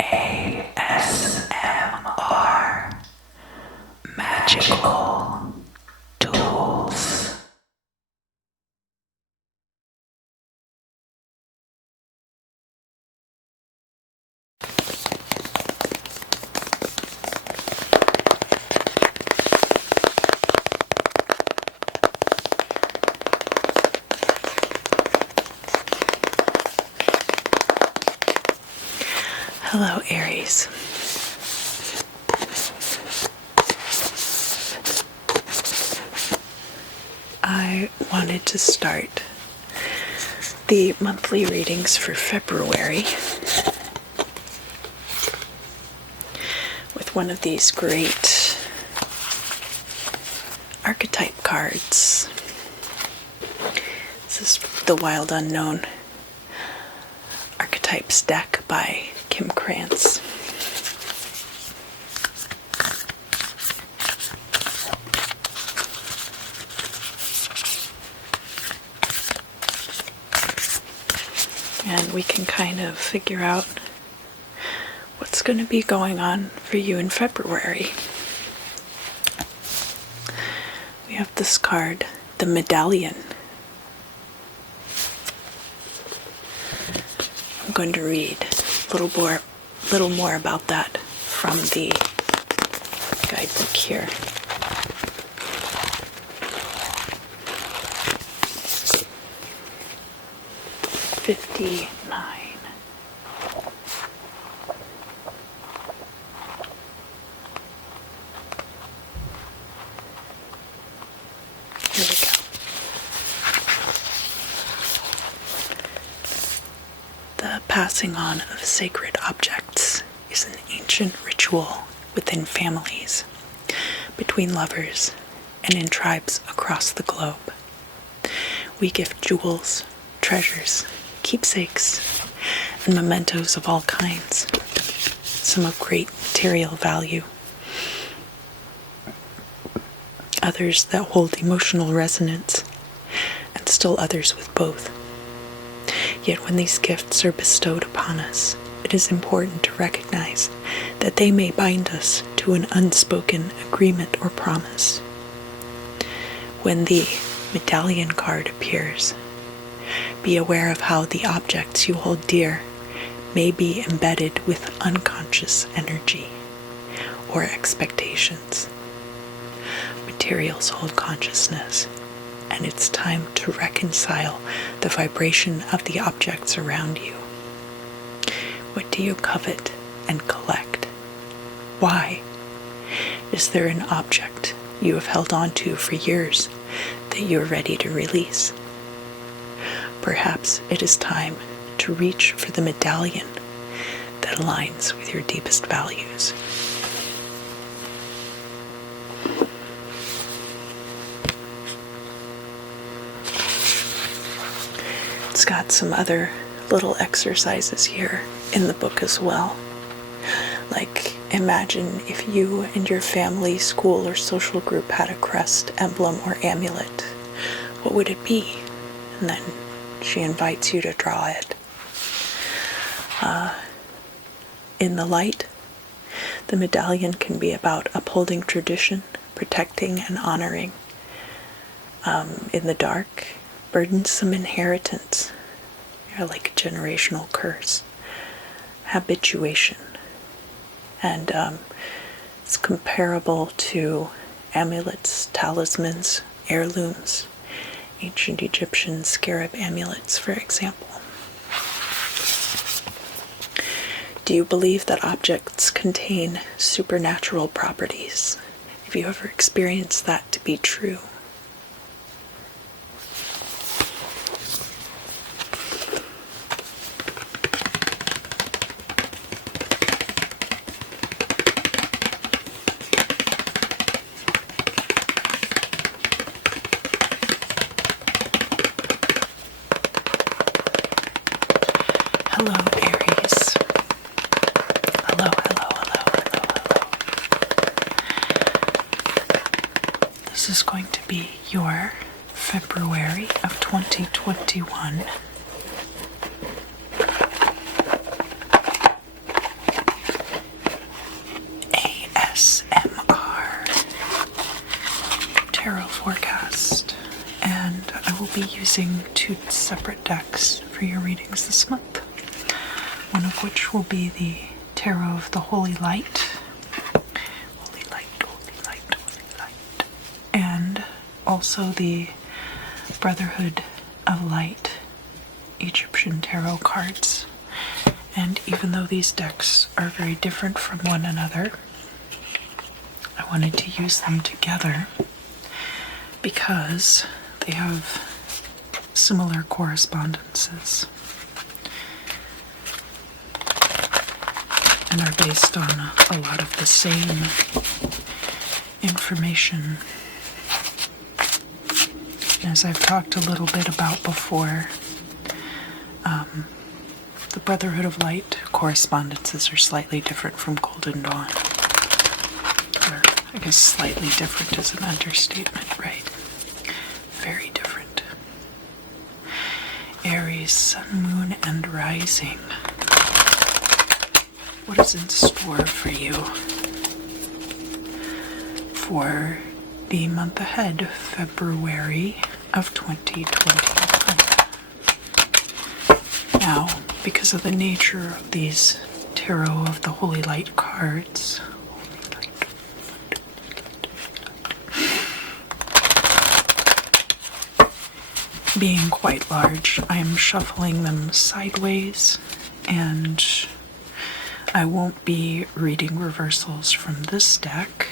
ASMR Magical Tools. Hello, Aries. I wanted to start the monthly readings for February with one of these great archetype cards. This is the Wild Unknown Archetypes deck by Kim Krantz. And we can kind of figure out what's going to be going on for you in February. We have this card, the Medallion. I'm going to read a little more about that from the guidebook here. '59. Here we go. The passing on of sacred objects is an ancient ritual within families, between lovers, and in tribes across the globe. We gift jewels, treasures, keepsakes, and mementos of all kinds, some of great material value, others that hold emotional resonance, and still others with both. Yet when these gifts are bestowed upon us, it is important to recognize that they may bind us to an unspoken agreement or promise. When the Medallion card appears, be aware of how the objects you hold dear may be embedded with unconscious energy or expectations. Materials hold consciousness, and it's time to reconcile the vibration of the objects around you. What do you covet and collect? Why? Is there an object you have held on to for years that you are ready to release? Perhaps it is time to reach for the medallion that aligns with your deepest values. It's got some other little exercises here in the book as well. Like, imagine if you and your family, school, or social group had a crest, emblem, or amulet. What would it be? And then she invites you to draw it. In the light, the medallion can be about upholding tradition, protecting and honoring. In the dark, burdensome inheritance, like a generational curse, habituation. And it's comparable to amulets, talismans, heirlooms, ancient Egyptian scarab amulets, for example. Do you believe that objects contain supernatural properties? Have you ever experienced that to be true? Hello, Aries. Hello, hello, hello, hello, hello. This is going to be your February of 2021. be using 2 separate decks for your readings this month. One of which will be the Tarot of the Holy Light. Holy Light, Holy Light, Holy Light. And also the Brotherhood of Light Egyptian Tarot cards. And even though these decks are very different from one another, I wanted to use them together because they have similar correspondences and are based on a lot of the same information. As I've talked a little bit about before, the Brotherhood of Light correspondences are slightly different from Golden Dawn. Or, I guess slightly different is an understatement, right? Very different. Aries, Sun, Moon, and Rising. What is in store for you for the month ahead, February of 2021? Now, because of the nature of these Tarot of the Holy Light cards, being quite large, I am shuffling them sideways, and I won't be reading reversals from this deck,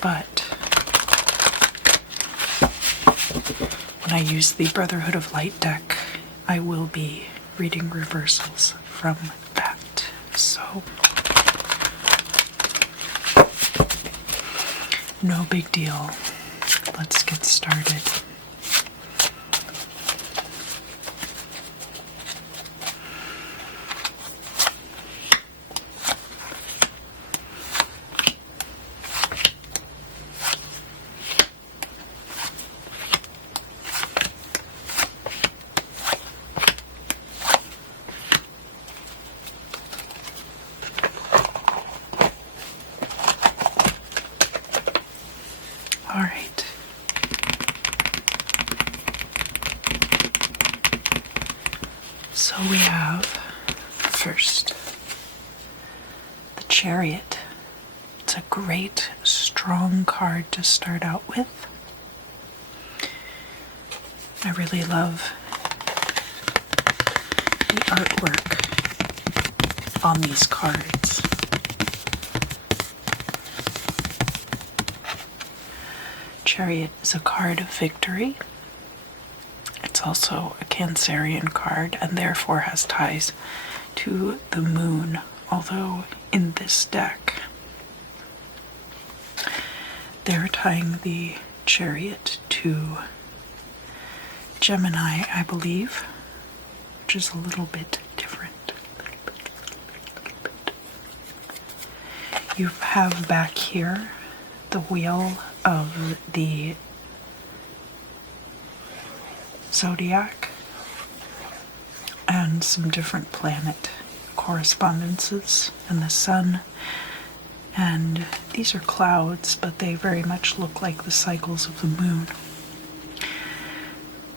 but when I use the Brotherhood of Light deck, I will be reading reversals from that. So, no big deal. Let's get started. All right. So we have first the Chariot. It's a great, strong card to start out with. I really love the artwork on these cards. Chariot is a card of victory. It's also a Cancerian card and therefore has ties to the moon, although in this deck they're tying the Chariot to Gemini, I believe, which is a little bit different. You have back here the wheel of the zodiac and some different planet correspondences and the sun, and these are clouds, but they very much look like the cycles of the moon.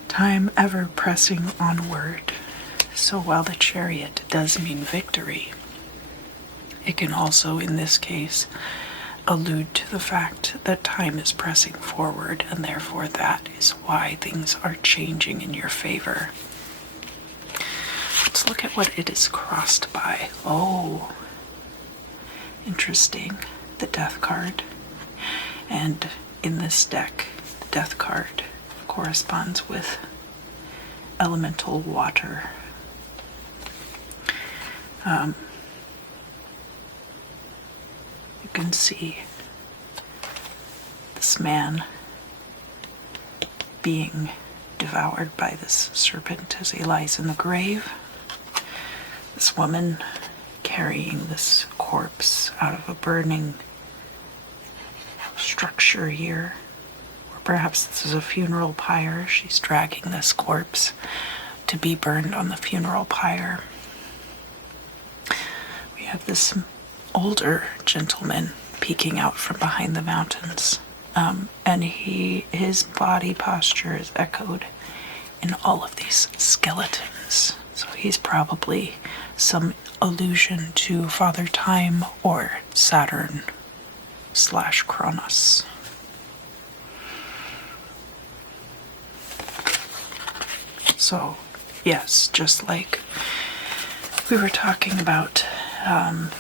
Time ever pressing onward. So while the Chariot does mean victory, it can also, in this case, allude to the fact that time is pressing forward, and therefore that is why things are changing in your favor. Let's look at what it is crossed by. Oh, interesting. The Death card. And in this deck, the Death card corresponds with elemental water. You can see this man being devoured by this serpent as he lies in the grave. This woman carrying this corpse out of a burning structure here. Or perhaps this is a funeral pyre. She's dragging this corpse to be burned on the funeral pyre. We have this older gentleman peeking out from behind the mountains, and his body posture is echoed in all of these skeletons. So he's probably some allusion to Father Time or Saturn / Kronos. So, yes, just like we were talking about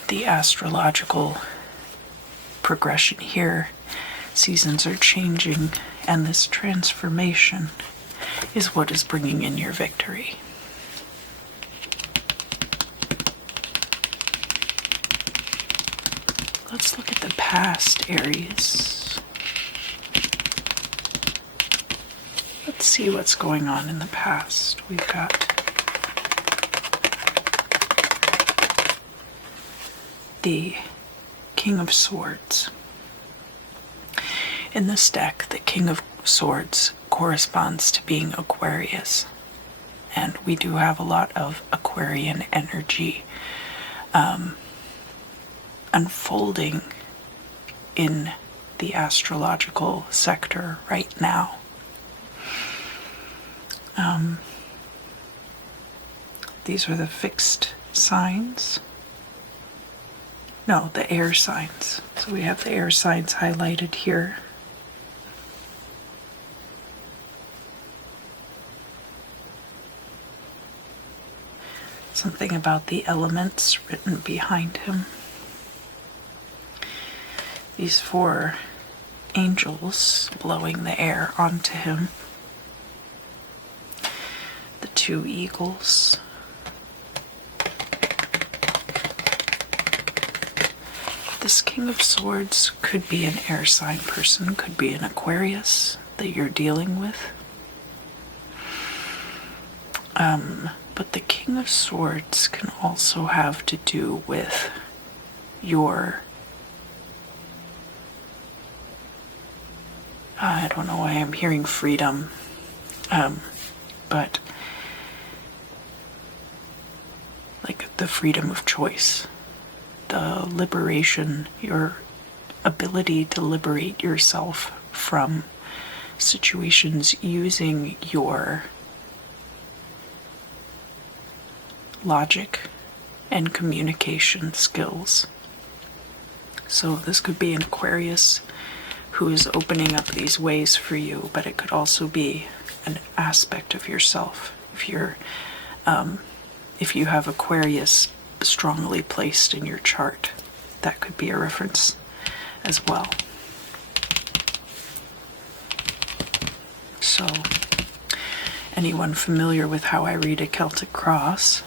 the astrological progression here, seasons are changing, and this transformation is what is bringing in your victory. Let's look at the past, Aries. Let's see what's going on in the past. We've got the King of Swords. In this deck, the King of Swords corresponds to being Aquarius. And we do have a lot of Aquarian energy unfolding in the astrological sector right now. These are the fixed signs. No, the air signs. So we have the air signs highlighted here. Something about the elements written behind him. These 4 angels blowing the air onto him. The 2 eagles. This King of Swords could be an air sign person, could be an Aquarius that you're dealing with. But the King of Swords can also have to do with your, I don't know why I'm hearing freedom, but like the freedom of choice, the liberation, your ability to liberate yourself from situations using your logic and communication skills. So this could be an Aquarius who is opening up these ways for you, but it could also be an aspect of yourself. If you have Aquarius strongly placed in your chart, that could be a reference as well. So, anyone familiar with how I read a Celtic cross,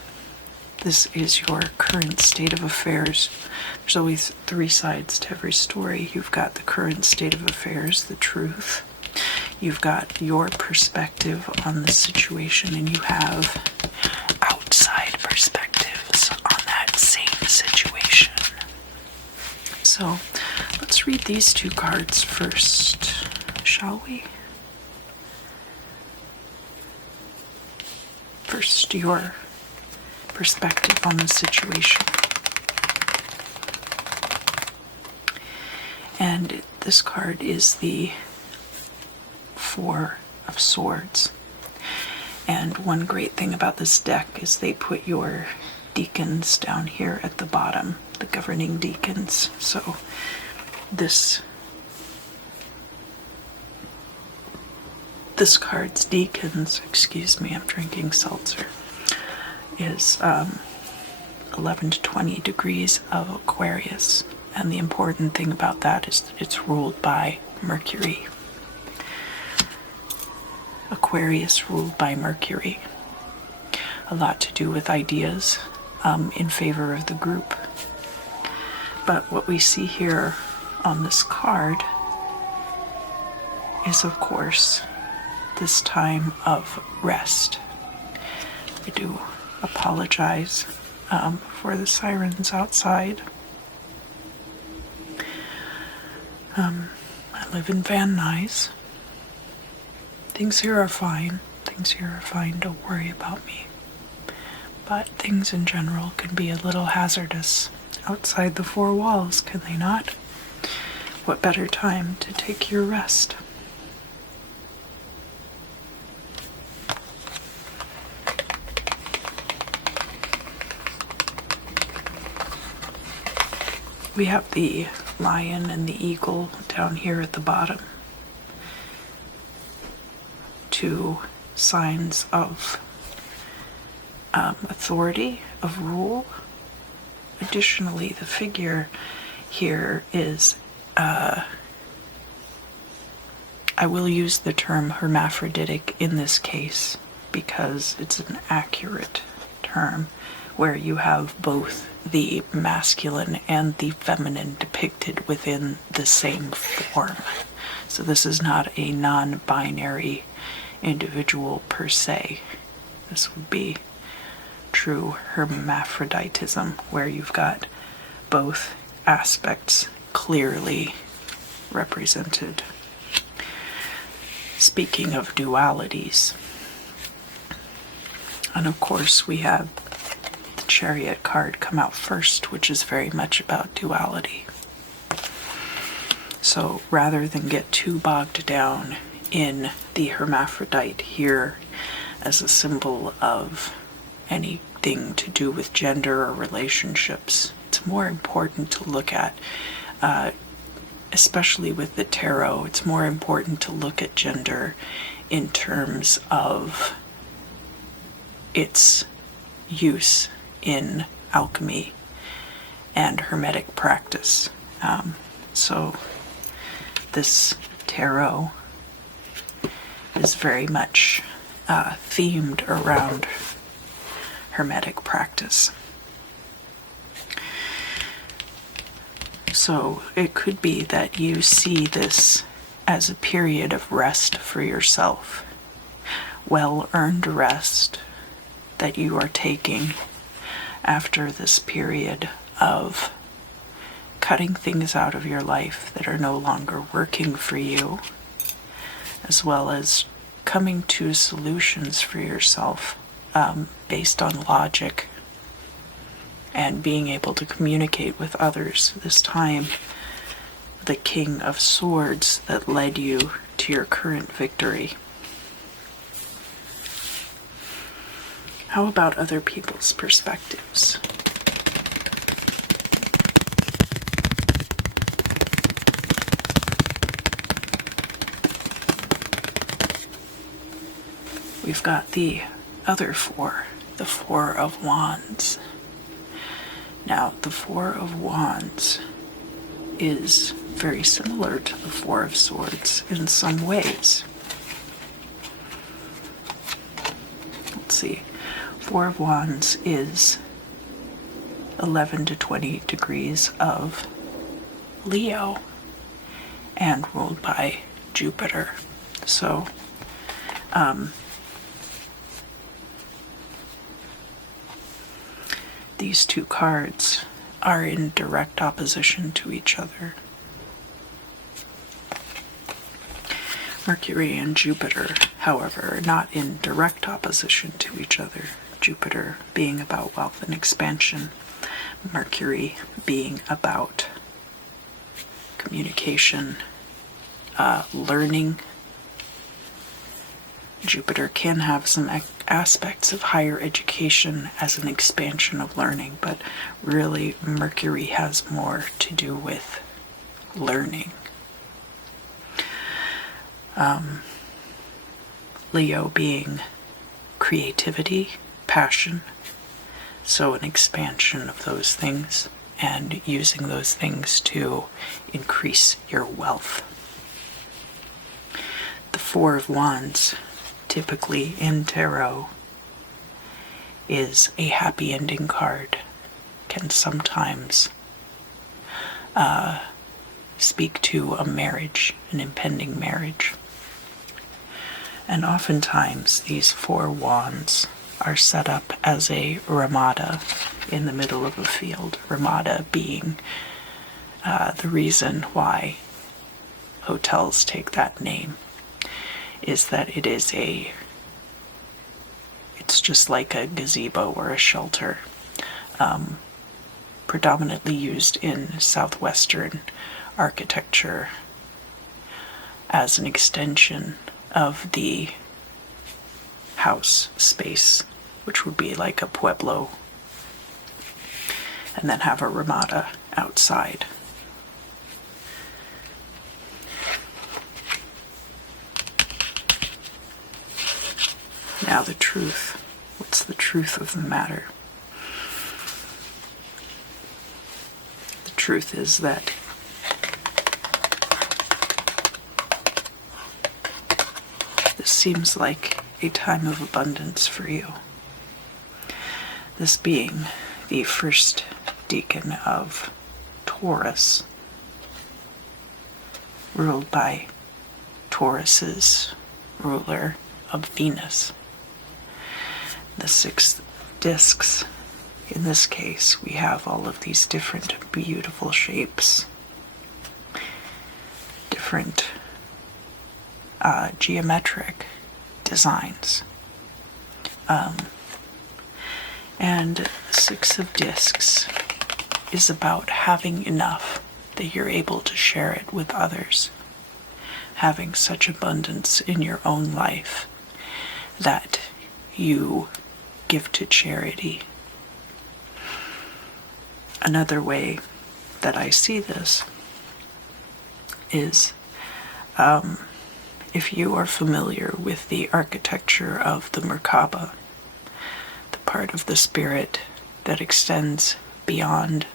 this is your current state of affairs. There's always 3 sides to every story. You've got the current state of affairs, the truth. You've got your perspective on the situation, and you have outside perspectives on that same situation. So let's read these 2 cards first, shall we? First, your perspective on the situation. And this card is the 4 of Swords. And one great thing about this deck is they put your deacons down here at the bottom, the governing deacons. So this card's deacons, excuse me, I'm drinking seltzer, is 11 to 20 degrees of Aquarius. And the important thing about that is that it's ruled by Mercury. Aquarius ruled by Mercury. A lot to do with ideas in favor of the group. But what we see here on this card is, of course, this time of rest. I do apologize for the sirens outside. I live in Van Nuys. Things here are fine. Don't worry about me. But things in general can be a little hazardous outside the 4 walls, can they not? What better time to take your rest? We have the lion and the eagle down here at the bottom. Two signs of authority, of rule. Additionally, the figure here is, I will use the term hermaphroditic in this case because it's an accurate term where you have both the masculine and the feminine depicted within the same form. So this is not a non-binary individual per se. This would be true hermaphroditism, where you've got both aspects clearly represented. Speaking of dualities, and of course we have the Chariot card come out first, which is very much about duality. So rather than get too bogged down in the hermaphrodite here as a symbol of anything to do with gender or relationships, it's more important to look at, especially with the tarot, it's more important to look at gender in terms of its use in alchemy and hermetic practice. So this tarot is very much themed around hermetic practice. So it could be that you see this as a period of rest for yourself, well-earned rest that you are taking after this period of cutting things out of your life that are no longer working for you, as well as coming to solutions for yourself based on logic and being able to communicate with others. This time, the King of Swords that led you to your current victory. How about other people's perspectives? We've got the other four, the Four of Wands. Now, the Four of Wands is very similar to the Four of Swords in some ways. Let's see. Four of Wands is 11 to 20 degrees of Leo and ruled by Jupiter. So, these two cards are in direct opposition to each other. Mercury and Jupiter, however, are not in direct opposition to each other. Jupiter being about wealth and expansion, Mercury being about communication, learning. Jupiter can have some aspects of higher education as an expansion of learning, but really Mercury has more to do with learning. Leo being creativity, passion, so an expansion of those things and using those things to increase your wealth. The Four of Wands, typically in tarot, is a happy ending card, can sometimes speak to a marriage, an impending marriage. And oftentimes these four wands are set up as a ramada in the middle of a field. Ramada being the reason why hotels take that name, is that it's just like a gazebo or a shelter, predominantly used in southwestern architecture as an extension of the house space, which would be like a pueblo. and then have a ramada outside. Now the truth. What's the truth of the matter? The truth is that this seems like a time of abundance for you. This being the first decan of Taurus, ruled by Taurus's ruler of Venus. The 6 discs, in this case, we have all of these different beautiful shapes, different geometric designs. And 6 of discs is about having enough that you're able to share it with others. Having such abundance in your own life that you give to charity. Another way that I see this is if you are familiar with the architecture of the Merkaba, the part of the spirit that extends beyond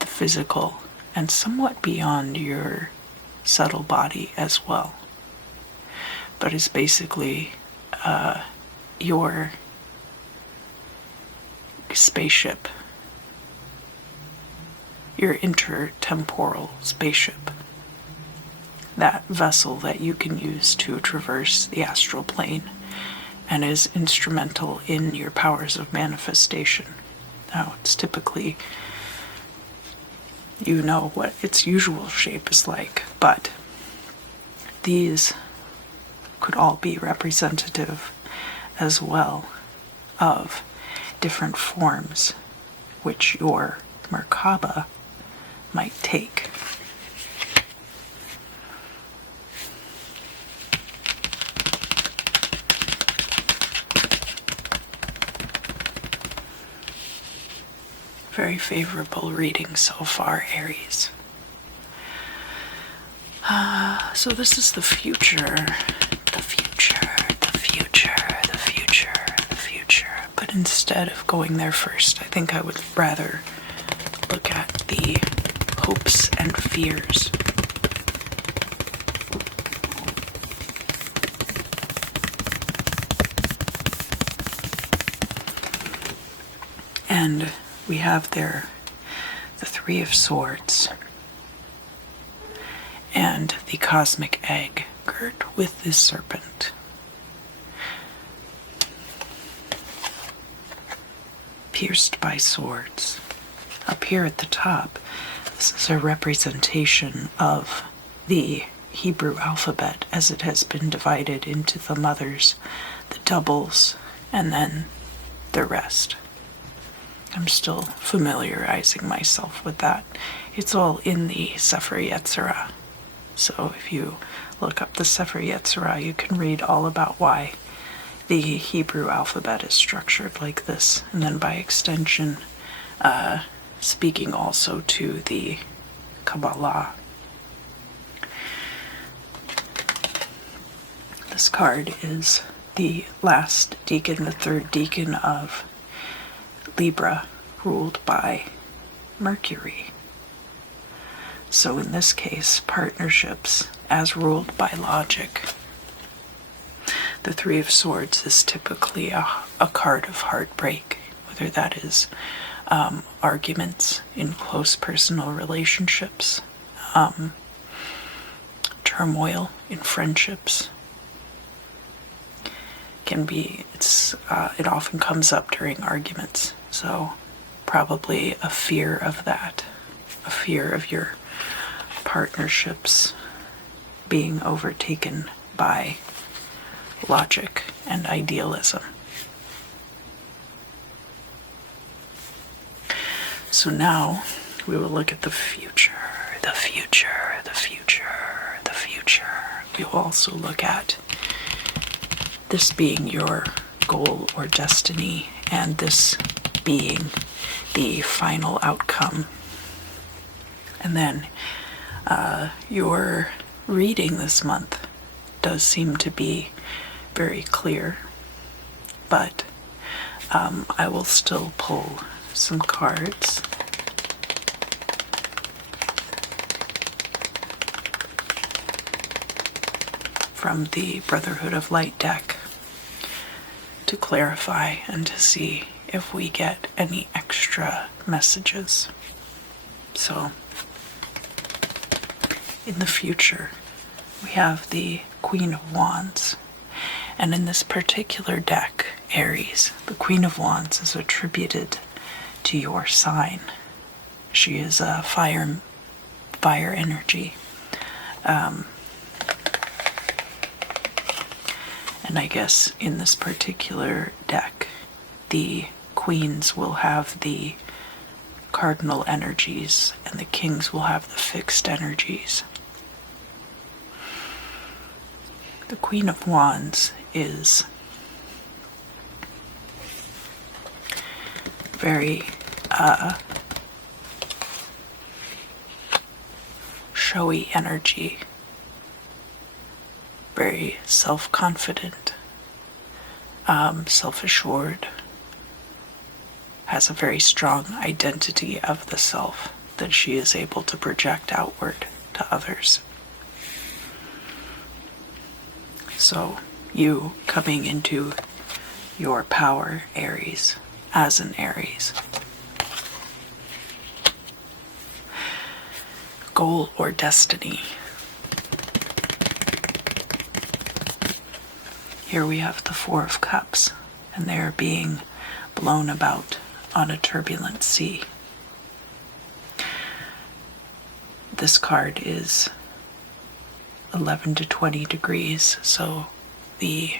the physical and somewhat beyond your subtle body as well, but is basically your spaceship, your intertemporal spaceship, that vessel that you can use to traverse the astral plane and is instrumental in your powers of manifestation. Now, it's typically, you know what its usual shape is like, but these could all be representative as well of different forms which your Merkaba might take. Very favorable reading so far, Aries. So this is the future, the future, the future, the future, the future. But instead of going there first, I think I would rather look at the hopes and fears. And we have there the 3 of Swords and the cosmic egg girt with this serpent. Pierced by swords. Up here at the top, this is a representation of the Hebrew alphabet as it has been divided into the mothers, the doubles, and then the rest. I'm still familiarizing myself with that. It's all in the Sefer Yetzirah. So if you look up the Sefer Yetzirah, you can read all about why the Hebrew alphabet is structured like this. And then by extension, speaking also to the Kabbalah. This card is the last decan, the 3rd decan of Libra, ruled by Mercury. So in this case, partnerships as ruled by logic. The 3 of Swords is typically a card of heartbreak, whether that is arguments in close personal relationships, turmoil in friendships. It often comes up during arguments, so probably a fear of that, a fear of your partnerships being overtaken by logic and idealism. So now we will look at the future, the future, the future, the future. We will also look at this being your goal or destiny, and this being the final outcome. And then your reading this month does seem to be very clear, but I will still pull some cards. From the Brotherhood of Light deck to clarify and to see if we get any extra messages. So, in the future, we have the Queen of Wands, and in this particular deck, Aries, the Queen of Wands is attributed to your sign. She is a fire energy. And I guess in this particular deck, the queens will have the cardinal energies and the kings will have the fixed energies. The Queen of Wands is very showy energy, very self-confident, self-assured, has a very strong identity of the self that she is able to project outward to others. So you coming into your power, Aries, as an Aries. Goal or destiny. Here we have the Four of Cups, and they are being blown about on a turbulent sea. This card is 11 to 20 degrees, so the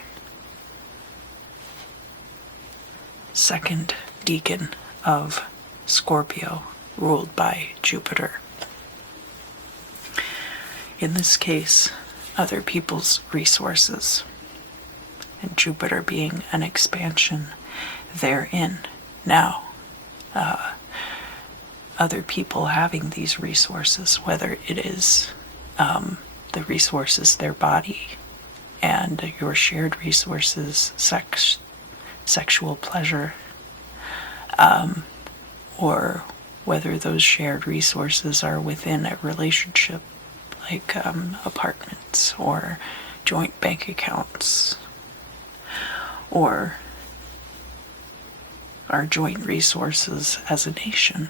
second decan of Scorpio, ruled by Jupiter. In this case, other people's resources, and Jupiter being an expansion therein. Now, other people having these resources, whether it is the resources, their body, and your shared resources, sexual pleasure, or whether those shared resources are within a relationship, like apartments or joint bank accounts, or our joint resources as a nation.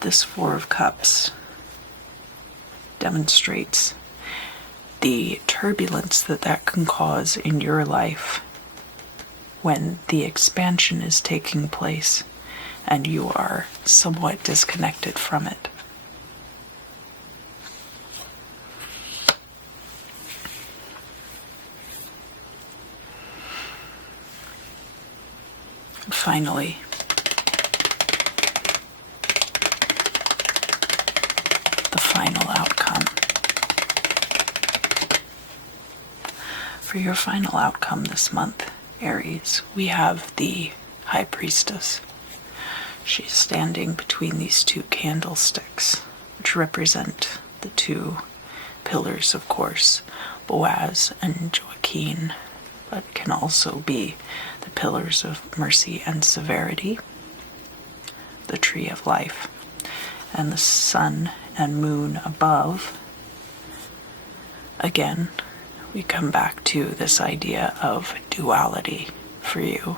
This Four of Cups demonstrates the turbulence that can cause in your life when the expansion is taking place and you are somewhat disconnected from it. And finally, the final outcome. For your final outcome this month, Aries, we have the High Priestess. She's standing between these two candlesticks, which represent the two pillars, of course, Boaz and Joaquin, but can also be the pillars of mercy and severity, the tree of life, and the sun and moon above. Again, we come back to this idea of duality for you.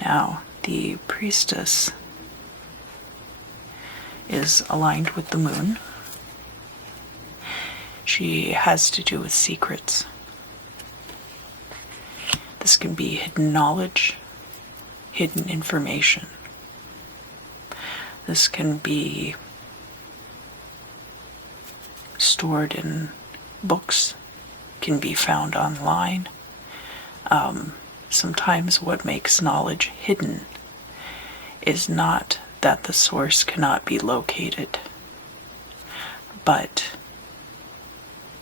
Now, the priestess is aligned with the moon. She has to do with secrets. This can be hidden knowledge, hidden information. This can be stored in books, can be found online. Sometimes what makes knowledge hidden is not that the source cannot be located, but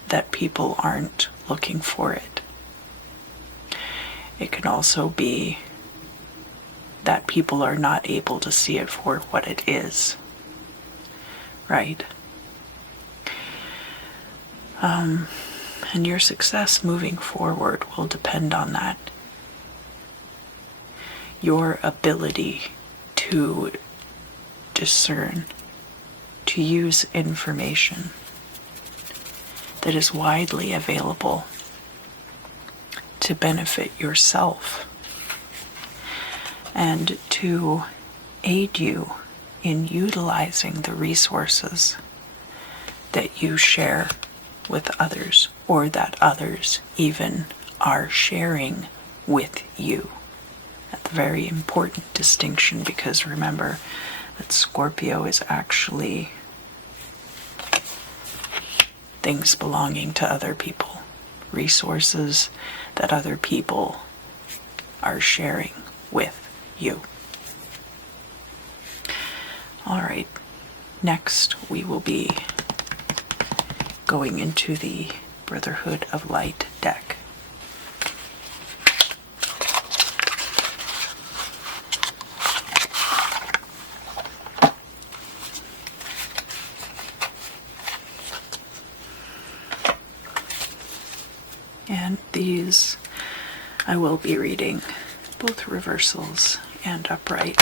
that people aren't looking for it. It can also be that people are not able to see it for what it is, right? And your success moving forward will depend on that. Your ability to discern, to use information that is widely available to benefit yourself and to aid you in utilizing the resources that you share with others, or that others even are sharing with you. That's a very important distinction, because remember that Scorpio is actually things belonging to other people, resources that other people are sharing with you. All right, next we will be going into the Brotherhood of Light deck. And these I will be reading both reversals and upright.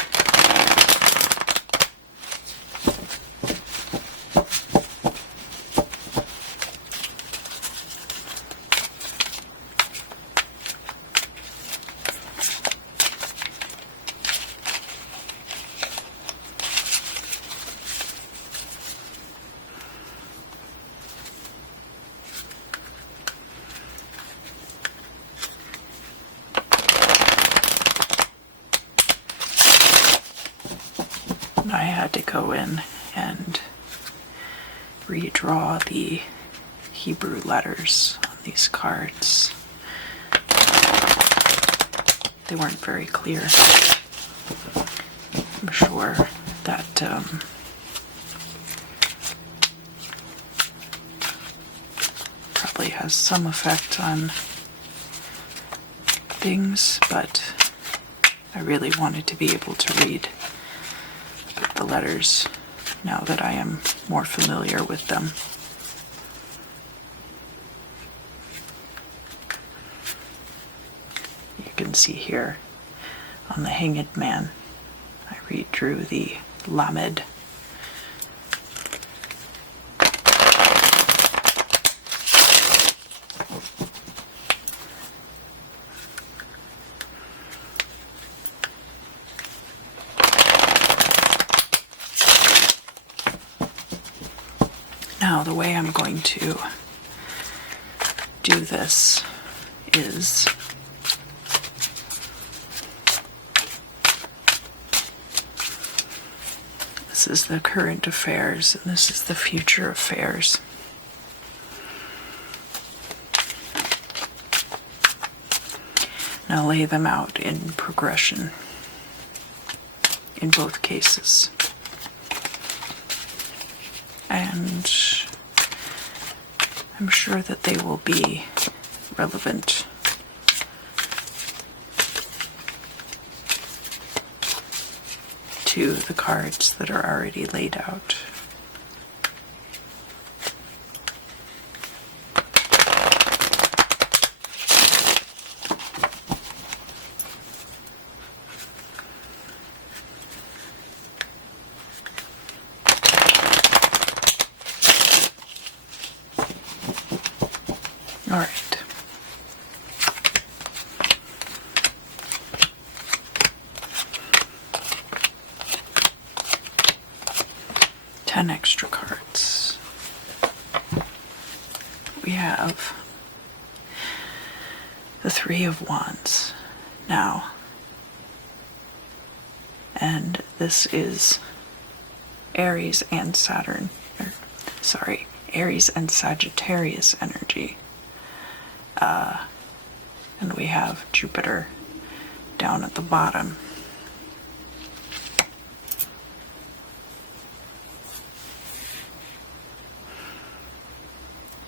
I had to go in and redraw the Hebrew letters on these cards. They weren't very clear. I'm sure that probably has some effect on things, but I really wanted to be able to read the letters now that I am more familiar with them. You can see here on the Hanged Man, I redrew the Lamed. Now, the way I'm going to do this is this is the current affairs and this is the future affairs. And I'll lay them out in progression in both cases. And I'm sure that they will be relevant to the cards that are already laid out. All right. Ten extra cards. We have the Three of Wands now. And this is Aries and Saturn. Aries and Sagittarius energy. And we have Jupiter down at the bottom.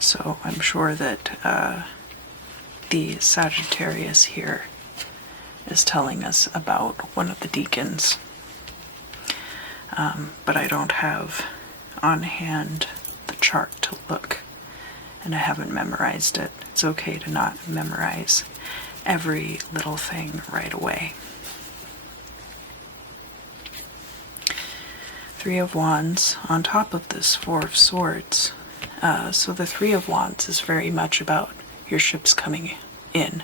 So I'm sure that the Sagittarius here is telling us about one of the deacons. But I don't have on hand the chart to look, and I haven't memorized it. It's okay to not memorize every little thing right away. Three of Wands on top of this Four of Swords. So the Three of Wands is very much about your ships coming in.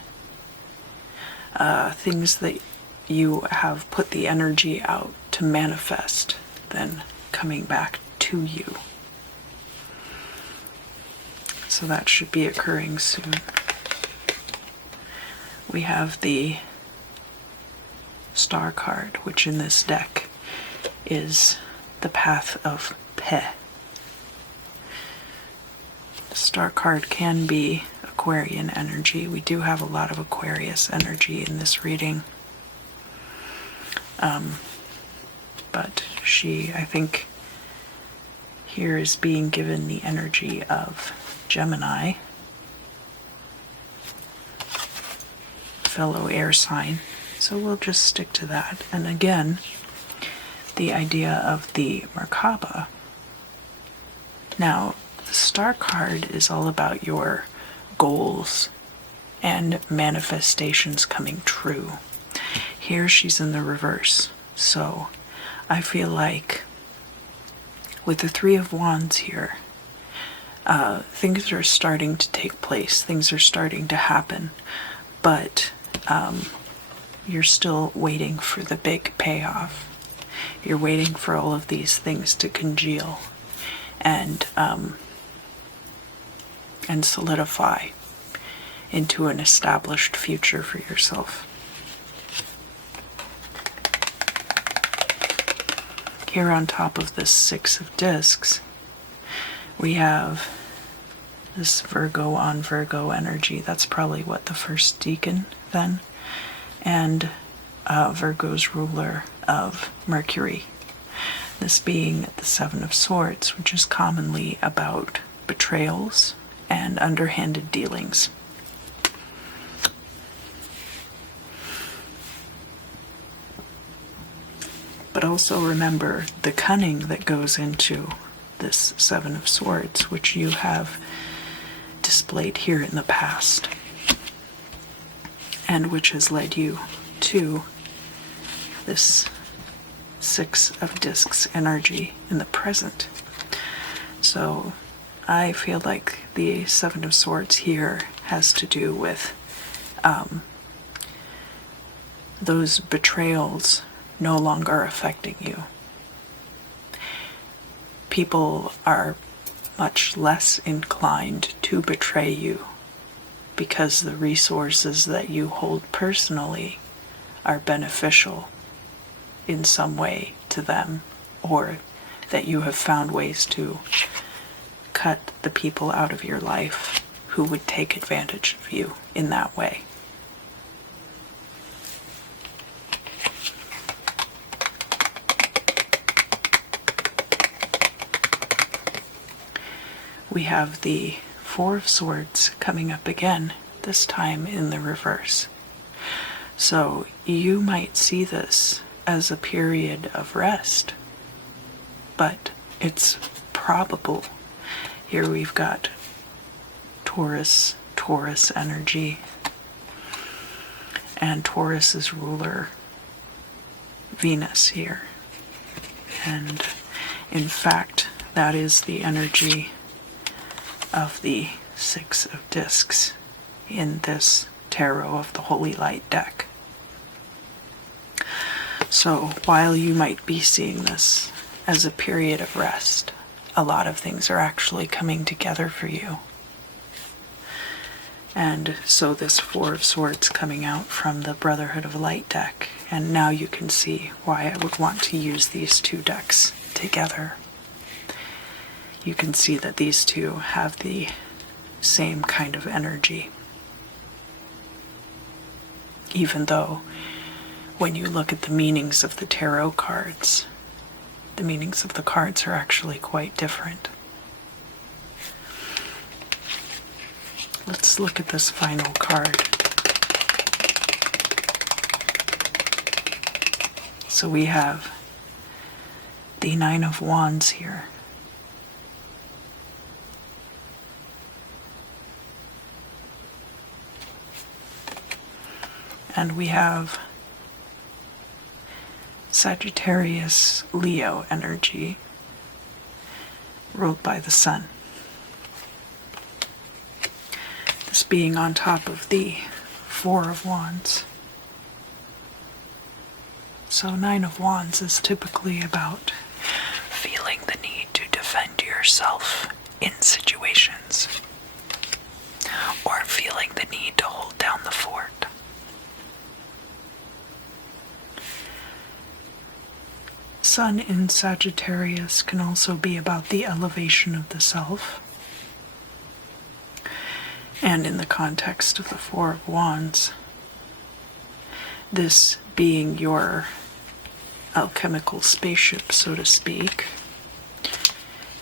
Things that you have put the energy out to manifest, then coming back to you. So that should be occurring soon. We have the Star card, which in this deck is the path of Pe. The Star card can be Aquarian energy. We do have a lot of Aquarius energy in this reading. But she, I think, here is being given the energy of Gemini, fellow air sign. So we'll just stick to that. And again, the idea of the Merkaba. Now, the Star card is all about your goals and manifestations coming true. Here she's in the reverse. So I feel like with the Three of Wands here, things are starting to take place. Things are starting to happen. But you're still waiting for the big payoff. You're waiting for all of these things to congeal and solidify into an established future for yourself. Here on top of this Six of Discs, we have this Virgo on Virgo energy. That's probably what, the first deacon then? And Virgo's ruler of Mercury. This being the Seven of Swords, which is commonly about betrayals and underhanded dealings. But also remember the cunning that goes into this Seven of Swords, which you have displayed here in the past, and which has led you to this Six of Discs energy in the present. So I feel like the Seven of Swords here has to do with those betrayals no longer affecting you. People are much less inclined to betray you because the resources that you hold personally are beneficial in some way to them, or that you have found ways to cut the people out of your life who would take advantage of you in that way. We have the Four of Swords coming up again, this time in the reverse. So you might see this as a period of rest, but it's probable. Here we've got Taurus energy, and Taurus's ruler, Venus here. And in fact, that is the energy of the Six of Discs in this Tarot of the Holy Light deck. So while you might be seeing this as a period of rest, a lot of things are actually coming together for you. And so this Four of Swords coming out from the Brotherhood of Light deck, and now you can see why I would want to use these two decks together. You can see that these two have the same kind of energy. Even though when you look at the meanings of the tarot cards, the meanings of the cards are actually quite different. Let's look at this final card. So we have the Nine of Wands here. And we have Sagittarius Leo energy ruled by the Sun. This being on top of the Four of Wands. So Nine of Wands is typically about feeling the need to defend yourself in situations, or feeling the need to hold down the fort. Sun in Sagittarius can also be about the elevation of the self. And in the context of the Four of Wands, this being your alchemical spaceship, so to speak,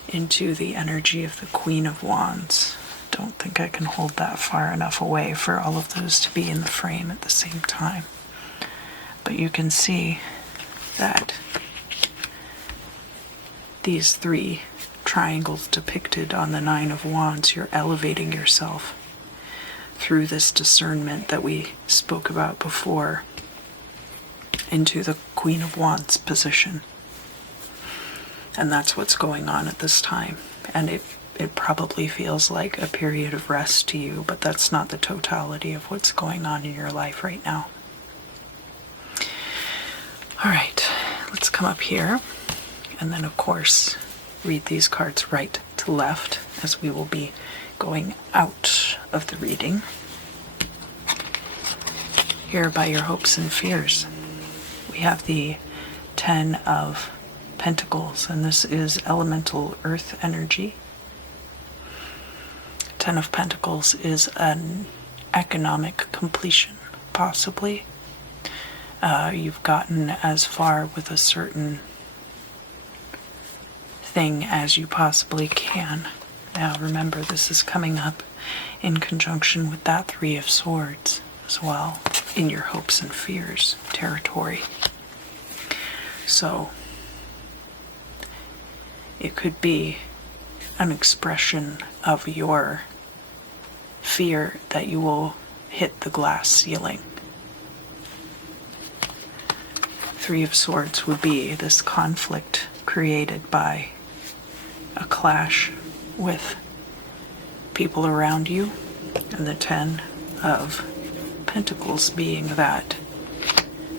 into the energy of the Queen of Wands. Don't think I can hold that far enough away for all of those to be in the frame at the same time. But you can see that these three triangles depicted on the Nine of Wands, you're elevating yourself through this discernment that we spoke about before into the Queen of Wands position. And that's what's going on at this time. And it probably feels like a period of rest to you, but that's not the totality of what's going on in your life right now. All right, let's come up here. And then, of course, read these cards right to left, as we will be going out of the reading. Here by your hopes and fears, we have the Ten of Pentacles, and this is elemental earth energy. Ten of Pentacles is an economic completion, possibly. You've gotten as far with a certain thing as you possibly can. Now remember, this is coming up in conjunction with that Three of Swords as well, in your hopes and fears territory. So it could be an expression of your fear that you will hit the glass ceiling. Three of Swords would be this conflict created by a clash with people around you, and the Ten of Pentacles being that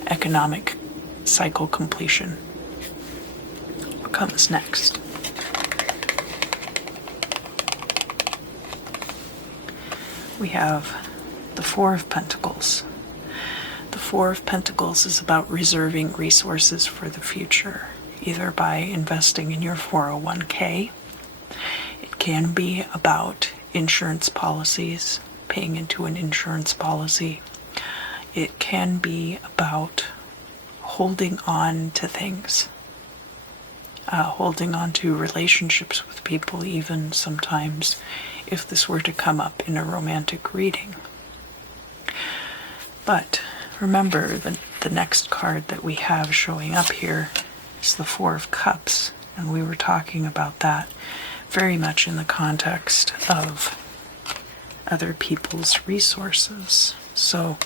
economic cycle completion. What comes next? We have the Four of Pentacles. The Four of Pentacles is about reserving resources for the future, either by investing in your 401k. It can be about insurance policies, paying into an insurance policy. It can be about holding on to things, holding on to relationships with people, even sometimes if this were to come up in a romantic reading. But remember, the next card that we have showing up here is the Four of Cups, and we were talking about that very much in the context of other people's resources. So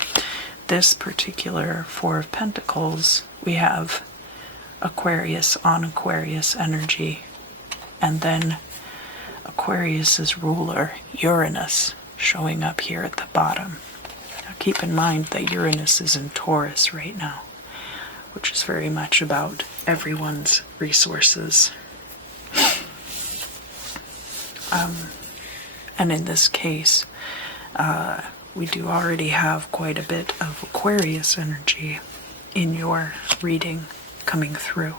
this particular Four of Pentacles, we have Aquarius on Aquarius energy, and then Aquarius's ruler, Uranus, showing up here at the bottom. Now keep in mind that Uranus is in Taurus right now, which is very much about everyone's resources. And in this case, we do already have quite a bit of Aquarius energy in your reading coming through,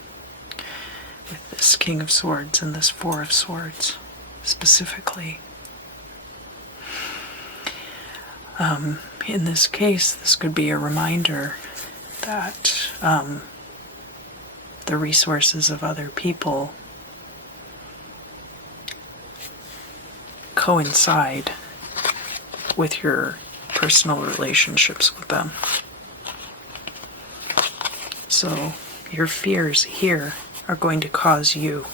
with this King of Swords and this Four of Swords specifically. In this case, this could be a reminder that the resources of other people coincide with your personal relationships with them. So your fears here are going to cause you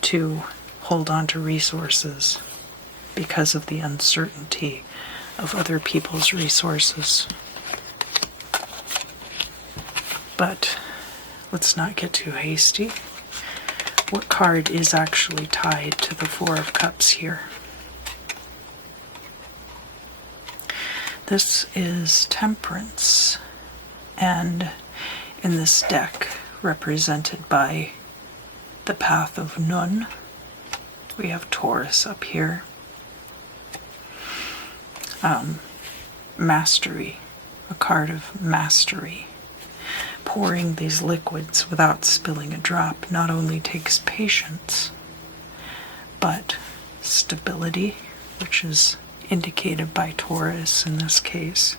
to hold on to resources because of the uncertainty of other people's resources. But let's not get too hasty. What card is actually tied to the Four of Cups here? This is Temperance, and in this deck, represented by the Path of Nun, we have Taurus up here. Mastery, a card of mastery. Pouring these liquids without spilling a drop not only takes patience, but stability, which is indicated by Taurus in this case.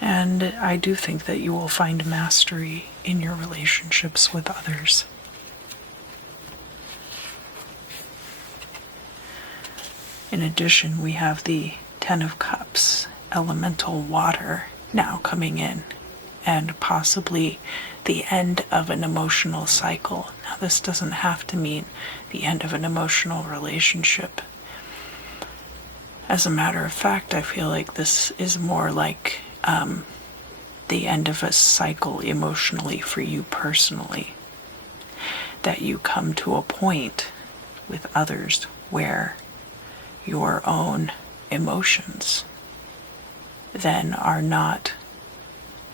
And I do think that you will find mastery in your relationships with others. In addition, we have the Ten of Cups, elemental water, now coming in, and possibly the end of an emotional cycle. Now, this doesn't have to mean the end of an emotional relationship. As a matter of fact, I feel like this is more like the end of a cycle emotionally for you personally. That you come to a point with others where your own emotions then are not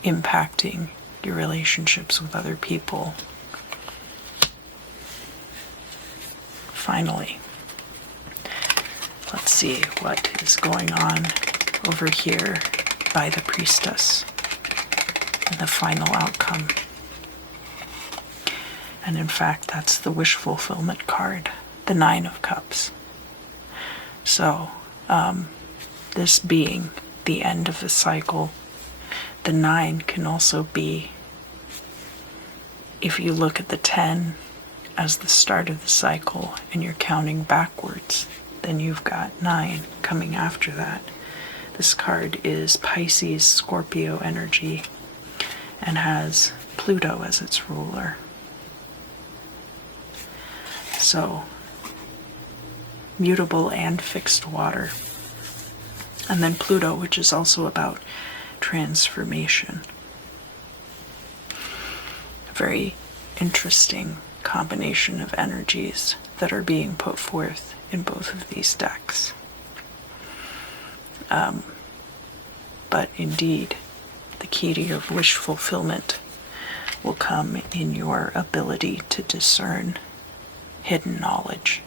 impacting your relationships with other people. Finally, let's see what is going on over here by the Priestess and the final outcome. And in fact, that's the wish fulfillment card, the Nine of Cups. So, this being the end of the cycle, the 9 can also be, if you look at the 10 as the start of the cycle and you're counting backwards, then you've got 9 coming after that. This card is Pisces Scorpio energy and has Pluto as its ruler. So, mutable and fixed water. And then Pluto, which is also about transformation. A very interesting combination of energies that are being put forth in both of these decks. But indeed, the key to your wish fulfillment will come in your ability to discern hidden knowledge.